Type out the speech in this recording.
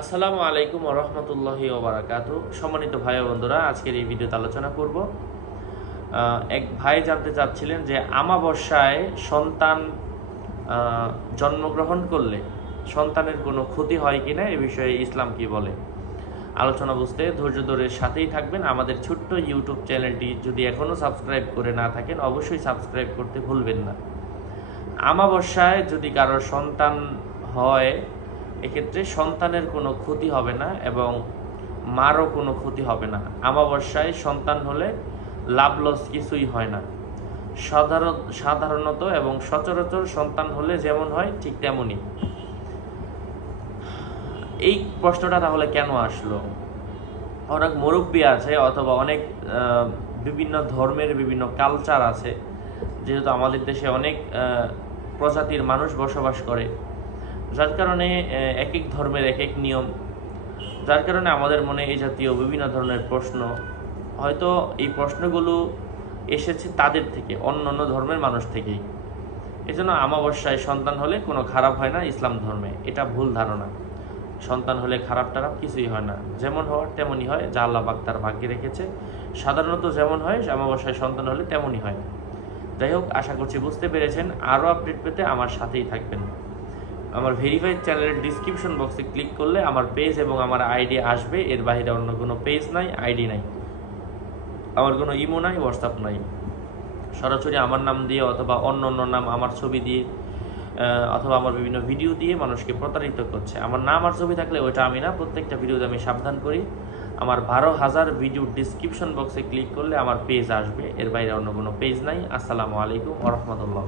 আসসালামু আলাইকুম ওয়া রাহমাতুল্লাহি ওয়া বারাকাতুহু। সম্মানিত ভাই ও বন্ধুরা, আজকের এই ভিডিওতে আলোচনা করব। এক ভাই জানতে চাচ্ছিলেন যে আমাবস্যায় সন্তান জন্মগ্রহণ করলে সন্তানের কোনো ক্ষতি হয় কিনা, এ বিষয়ে ইসলাম কি বলে। আলোচনা বুঝতে ধৈর্য ধরে সাথেই থাকবেন। আমাদের ছোট্ট ইউটিউব চ্যানেলটি যদি এখনও সাবস্ক্রাইব করে না থাকেন, অবশ্যই সাবস্ক্রাইব করতে ভুলবেন না। আমাবস্যায় যদি কারোর সন্তান হয়, এক্ষেত্রে সন্তানের কোনো ক্ষতি হবে না এবং মারও কোনো ক্ষতি হবে না। আমাবস্যায় সন্তান হলে লাভ লস কিছুই হয় না। সাধারণত এবং সচরাচর সন্তান হলে যেমন হয় ঠিক তেমনই। এই প্রশ্নটা তাহলে কেন আসলো? অনেক মুরব্বী আছে অথবা অনেক বিভিন্ন ধর্মের বিভিন্ন কালচার আছে, যেহেতু আমাদের দেশে অনেক প্রজাতির মানুষ বসবাস করে, যার কারণে এক এক ধর্মের এক এক নিয়ম, যার কারণে আমাদের মনে এই জাতীয় বিভিন্ন ধরনের প্রশ্ন, হয়তো এই প্রশ্নগুলো এসেছে তাদের থেকে, অন্য অন্য ধর্মের মানুষ থেকেই। এজন্য আমাবস্যায় সন্তান হলে কোনো খারাপ হয় না ইসলাম ধর্মে, এটা ভুল ধারণা। সন্তান হলে খারাপ টারাপ কিছুই হয় না, যেমন হওয়ার তেমনই হয়, যা আল্লাহ পাক তার ভাগ্যে রেখেছে। সাধারণত যেমন হয় আমাবস্যায় সন্তান হলে তেমনই হয়। যাই হোক, আশা করছি বুঝতে পেরেছেন। আরও আপডেট পেতে আমার সাথেই থাকবেন। আমার ভেরিফাইড চ্যানেলের ডিসক্রিপশন বক্সে ক্লিক করলে আমার পেজ এবং আমার আইডি আসবে। এর বাইরে অন্য কোনো পেজ নাই, আইডি নাই, আমার কোনো ইমো নাই, হোয়াটসঅ্যাপ নাই। সরাসরি আমার নাম দিয়ে অথবা অন্য অন্য নাম, আমার ছবি দিয়ে অথবা আমার বিভিন্ন ভিডিও দিয়ে মানুষকে প্রতারিত করছে। আমার নাম আর ছবি থাকলে ওইটা আমি না, প্রত্যেকটা ভিডিওতে আমি সাবধান করি। আমার 12,000 ভিডিও ডিসক্রিপশন বক্সে ক্লিক করলে আমার পেজ আসবে, এর বাইরে অন্য কোনো পেজ নাই। আসসালামু আলাইকুম ওয়া রাহমাতুল্লাহ।